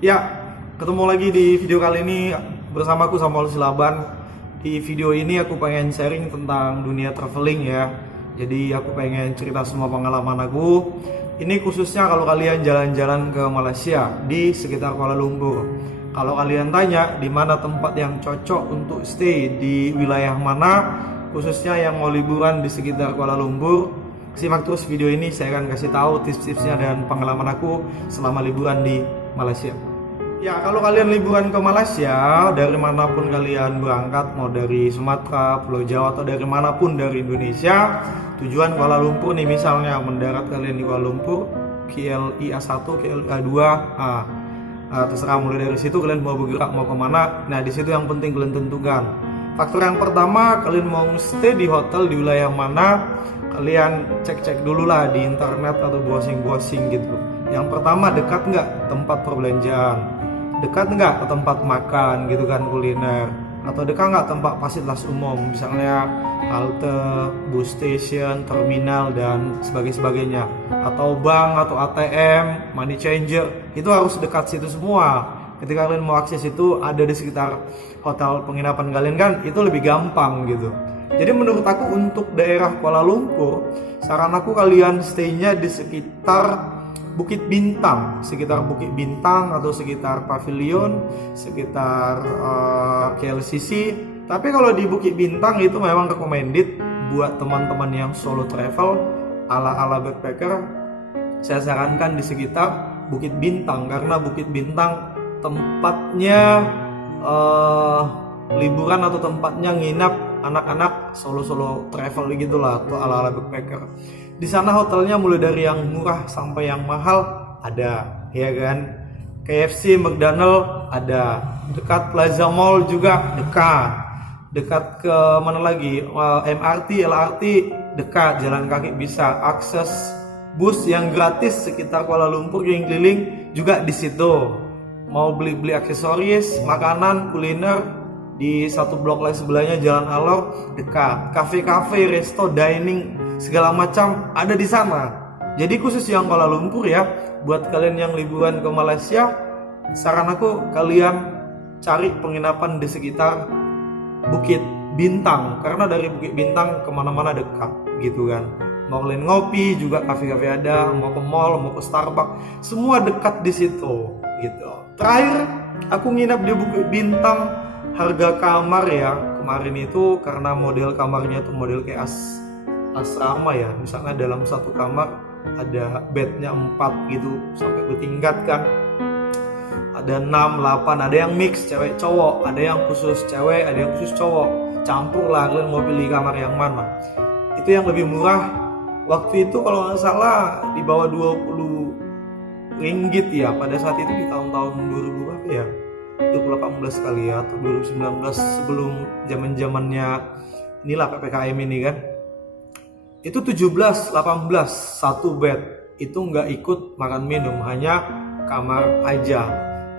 Ya, ketemu lagi di video kali ini bersamaku Samuel Silaban. Di video ini aku pengen sharing tentang dunia traveling ya. Jadi aku pengen cerita semua pengalaman aku. Ini khususnya kalau kalian jalan-jalan ke Malaysia di sekitar Kuala Lumpur. Kalau kalian tanya di mana tempat yang cocok untuk stay di wilayah mana, khususnya yang mau liburan di sekitar Kuala Lumpur, simak terus video ini. Saya akan kasih tahu tips-tipsnya dan pengalaman aku selama liburan di Malaysia. Ya, kalau kalian liburan ke Malaysia, dari manapun kalian berangkat, mau dari Sumatera, Pulau Jawa, atau dari manapun dari Indonesia, tujuan Kuala Lumpur nih, misalnya mendarat kalian di Kuala Lumpur, KLIA 1, KLIA 2, terserah, mulai dari situ kalian mau bergerak mau kemana. Nah, di situ yang penting kalian tentukan. Faktor yang pertama, kalian mau stay di hotel di wilayah mana, kalian cek-cek dulu lah di internet atau browsing-browsing gitu. Yang pertama, dekat nggak tempat perbelanjaan, dekat nggak ke tempat makan gitu kan, kuliner, atau dekat nggak tempat fasilitas umum, misalnya halte, bus station, terminal, dan sebagainya, atau bank atau ATM, money changer, itu harus dekat situ semua. Ketika kalian mau akses itu ada di sekitar hotel penginapan kalian kan, itu lebih gampang gitu. Jadi menurut aku untuk daerah Kuala Lumpur, saran aku kalian stay-nya di sekitar Bukit Bintang, sekitar Bukit Bintang atau sekitar Pavilion, sekitar KLCC. Tapi kalau di Bukit Bintang itu memang recommended buat teman-teman yang solo travel ala-ala backpacker. Saya sarankan di sekitar Bukit Bintang, karena Bukit Bintang tempatnya liburan atau tempatnya nginap anak-anak solo travel gitulah, atau ala-ala backpacker. Di sana hotelnya mulai dari yang murah sampai yang mahal ada, ya kan? KFC, McDonald ada, dekat Plaza Mall juga dekat ke mana lagi, MRT, LRT dekat, jalan kaki bisa, akses bus yang gratis sekitar Kuala Lumpur yang keliling juga di situ. Mau beli aksesoris, makanan, kuliner, di satu blok lain sebelahnya Jalan Alor dekat, kafe, resto, dining, segala macam ada di sana. Jadi khusus yang Kuala Lumpur ya, buat kalian yang liburan ke Malaysia, saran aku kalian cari penginapan di sekitar Bukit Bintang, karena dari Bukit Bintang kemana-mana dekat gitu kan. Mau kalian ngopi juga kafe ada, mau ke mall, mau ke Starbucks, semua dekat di situ gitu. Terakhir aku nginap di Bukit Bintang. Harga kamar ya kemarin itu, karena model kamarnya tuh model kayak asrama ya, misalnya dalam satu kamar ada bednya 4 gitu sampai bertingkat kan, ada 6, 8, ada yang mix cewek cowok, ada yang khusus cewek, ada yang khusus cowok, campur lah, kalian mau pilih kamar yang mana. Itu yang lebih murah waktu itu kalau nggak salah di bawah 20 ringgit ya, pada saat itu di tahun-tahun 2000 berapa ya, 2018 kali ya, atau 2019, sebelum zamannya inilah PPKM ini kan. Itu 17, 18 satu bed, itu nggak ikut makan minum, hanya kamar aja,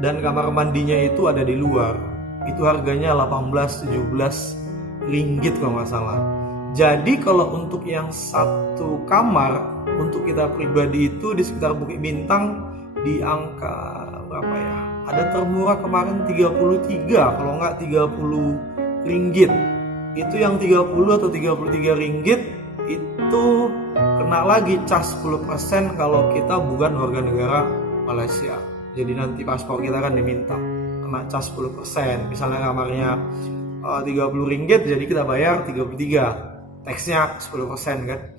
dan kamar mandinya itu ada di luar. Itu harganya 18, 17 ringgit kalau nggak salah. Jadi kalau untuk yang satu kamar untuk kita pribadi itu di sekitar Bukit Bintang di angka berapa ya? Ada termurah kemarin 33, kalau nggak 30 ringgit. Itu yang 30 atau 33 ringgit itu kena lagi cas 10% kalau kita bukan warga negara Malaysia. Jadi nanti paspor kita kan diminta, kena cas 10%. Misalnya kamarnya 30 ringgit, jadi kita bayar 33. Teksnya 10% kan.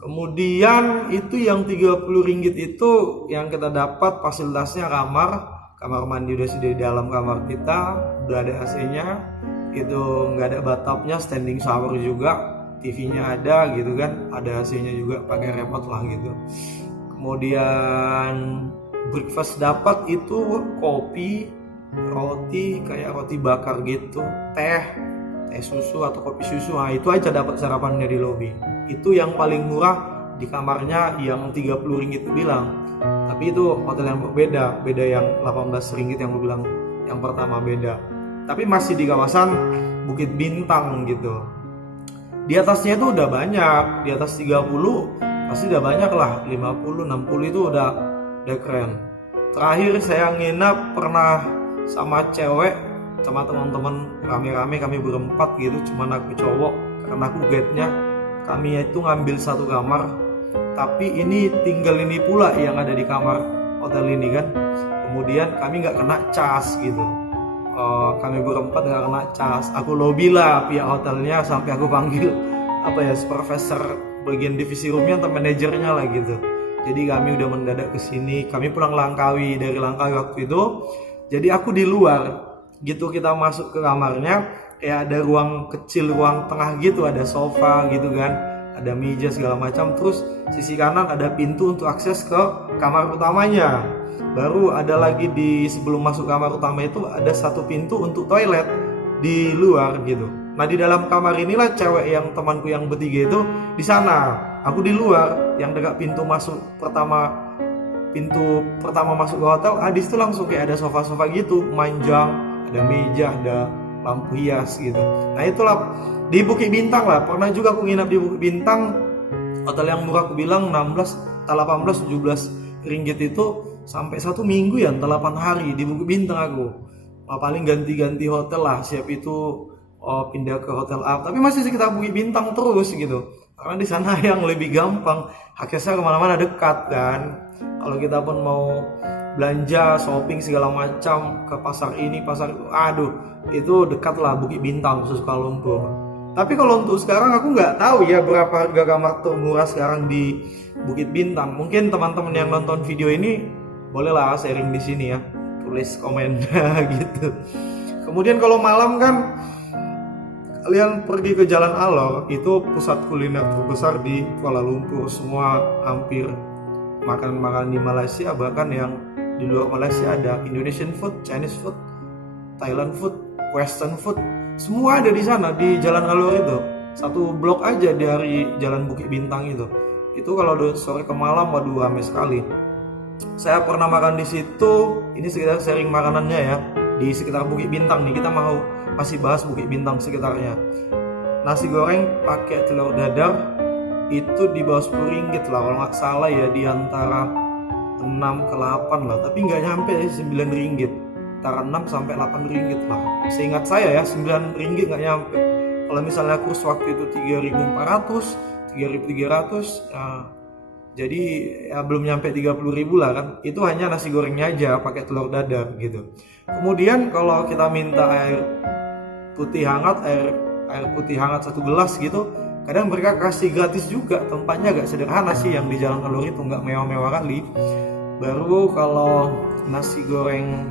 Kemudian itu yang 30 ringgit itu yang kita dapat fasilitasnya kamar mandi udah di dalam kamar kita, udah ada AC-nya, itu nggak ada bathtubnya, standing shower juga, TV-nya ada gitu kan, ada AC-nya juga pakai remote lah gitu. Kemudian breakfast dapat itu kopi, roti kayak roti bakar gitu, teh susu atau kopi susu, nah itu aja dapat sarapannya di lobi. Itu yang paling murah di kamarnya yang 30 ringgit bilang. Tapi itu hotel yang berbeda, beda yang 18 ringgit yang gue bilang yang pertama, beda. Tapi masih di kawasan Bukit Bintang gitu. Di atasnya itu udah banyak, di atas 30 pasti udah banyak lah, 50, 60 itu udah keren. Terakhir saya nginap pernah sama cewek, sama teman-teman rame-rame, kami berempat gitu, cuman aku cowok karena aku guide-nya. Kami itu ngambil satu kamar, tapi ini tinggal ini pula yang ada di kamar hotel ini kan. Kemudian kami nggak kena cas gitu. Kami berempat nggak kena cas. Aku lobby lah pihak hotelnya sampai aku panggil supervisor bagian divisi roomnya atau manajernya lah gitu. Jadi kami udah mendadak ke sini. Kami pulang Langkawi, dari Langkawi waktu itu. Jadi aku di luar gitu, kita masuk ke kamarnya, kayak ada ruang kecil, ruang tengah gitu, ada sofa gitu kan, ada meja segala macam. Terus sisi kanan ada pintu untuk akses ke kamar utamanya. Baru ada lagi di sebelum masuk kamar utama itu ada satu pintu untuk toilet di luar gitu. Nah di dalam kamar inilah cewek yang temanku yang bertiga itu di sana. Aku di luar yang dekat pintu pertama masuk ke hotel. Di situ langsung kayak ada sofa-sofa gitu, manjang, ada meja, ada lampu hias gitu. Nah itulah di Bukit Bintang lah. Pernah juga aku nginap di Bukit Bintang. Hotel yang murah aku bilang 18, 17 ringgit itu sampai 1 minggu ya, 8 hari di Bukit Bintang aku. Paling ganti-ganti hotel lah, siap itu pindah ke hotel A, tapi masih sekitar Bukit Bintang terus gitu. Karena di sana yang lebih gampang, aksesnya kemana-mana dekat kan. Kalau kita pun mau belanja, shopping segala macam ke pasar ini, pasar itu, itu dekat lah Bukit Bintang khusus Kuala Lumpur. Tapi kalau untuk sekarang aku nggak tahu ya berapa harga kamar termurah sekarang di Bukit Bintang. Mungkin teman-teman yang nonton video ini bolehlah sharing di sini ya, tulis komen gitu. Kemudian kalau malam kan kalian pergi ke Jalan Alor, itu pusat kuliner terbesar di Kuala Lumpur. Semua hampir makanan-makanan di Malaysia, bahkan yang di luar Malaysia ada Indonesian food, Chinese food, Thailand food, Western food, semua ada di sana di Jalan Alor itu. Satu blok aja dari Jalan Bukit Bintang itu. Itu kalau sore ke malam, waduh ramai sekali. Saya pernah makan di situ. Ini sekitar sharing makanannya ya, di sekitar Bukit Bintang nih. Kita masih bahas Bukit Bintang sekitarnya. Nasi goreng pakai telur dadar itu di bawah 10 ringgit lah kalau nggak salah ya, di antara 6 ke 8 lah, tapi nggak nyampe 9 ringgit, antara 6 sampai 8 ringgit lah seingat saya ya. 9 ringgit nggak nyampe. Kalau misalnya kurs waktu itu 3.400, 3.300 jadi ya belum nyampe 30.000 lah kan. Itu hanya nasi gorengnya aja pakai telur dadar gitu. Kemudian kalau kita minta air putih hangat 1 gelas gitu, kadang mereka kasih gratis juga. Tempatnya agak sederhana sih yang di Jalan Alor itu, nggak mewah-mewah kali. Baru kalau nasi goreng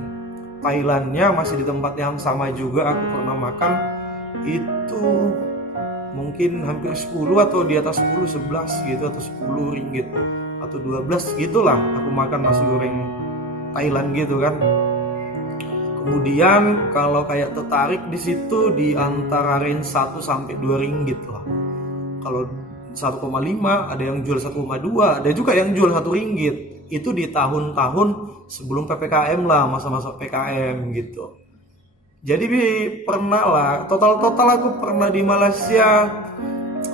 Thailandnya masih di tempat yang sama juga aku pernah makan, itu mungkin hampir 10 atau di atas 10, 11 gitu, atau 10 ringgit atau 12 gitulah aku makan nasi goreng Thailand gitu kan. Kemudian kalau kayak tertarik di situ di antara range 1 sampai 2 ringgit lah. Kalau 1,5 ada yang jual 1,2, ada juga yang jual 1 ringgit. Itu di tahun-tahun sebelum PPKM lah, masa-masa PKM gitu. Jadi pernah lah, total aku pernah di Malaysia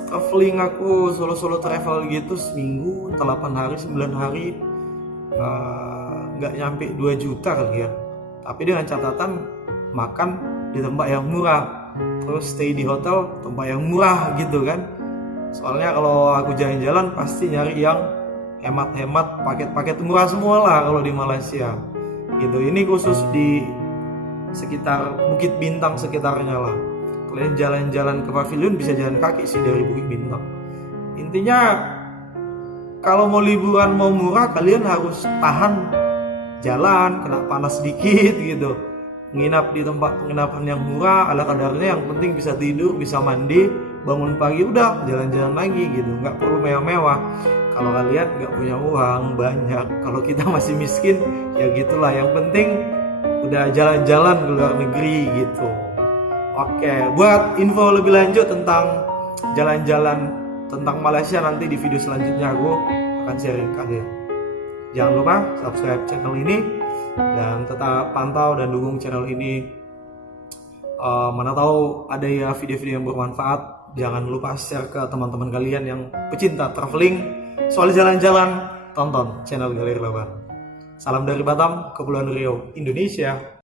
traveling, aku solo travel gitu seminggu, 8 hari, 9 hari, nggak nyampe 2 juta kali ya. Tapi dengan catatan makan di tempat yang murah, terus stay di hotel tempat yang murah gitu kan. Soalnya kalau aku jalan-jalan pasti nyari yang hemat-hemat, paket-paket murah semua lah kalau di Malaysia gitu. Ini khusus di sekitar Bukit Bintang sekitarnya lah. Kalian jalan-jalan ke pavilion bisa jalan kaki sih dari Bukit Bintang. Intinya kalau mau liburan mau murah, kalian harus tahan jalan, kena panas sedikit gitu. Nginap di tempat penginapan yang murah, ala kadarnya, yang penting bisa tidur, bisa mandi, bangun pagi udah jalan-jalan lagi gitu. Nggak perlu mewah-mewah. Kalau kalian nggak punya uang banyak, kalau kita masih miskin ya gitulah. Yang penting udah jalan-jalan ke luar negeri gitu. Oke, buat info lebih lanjut tentang jalan-jalan tentang Malaysia nanti di video selanjutnya aku akan sharing kalian. Jangan lupa subscribe channel ini dan tetap pantau dan dukung channel ini. Mana tahu ada ya video-video yang bermanfaat. Jangan lupa share ke teman-teman kalian yang pecinta traveling. Soal jalan-jalan, tonton channel Galeri Laban. Salam dari Batam, Kepulauan Riau, Indonesia.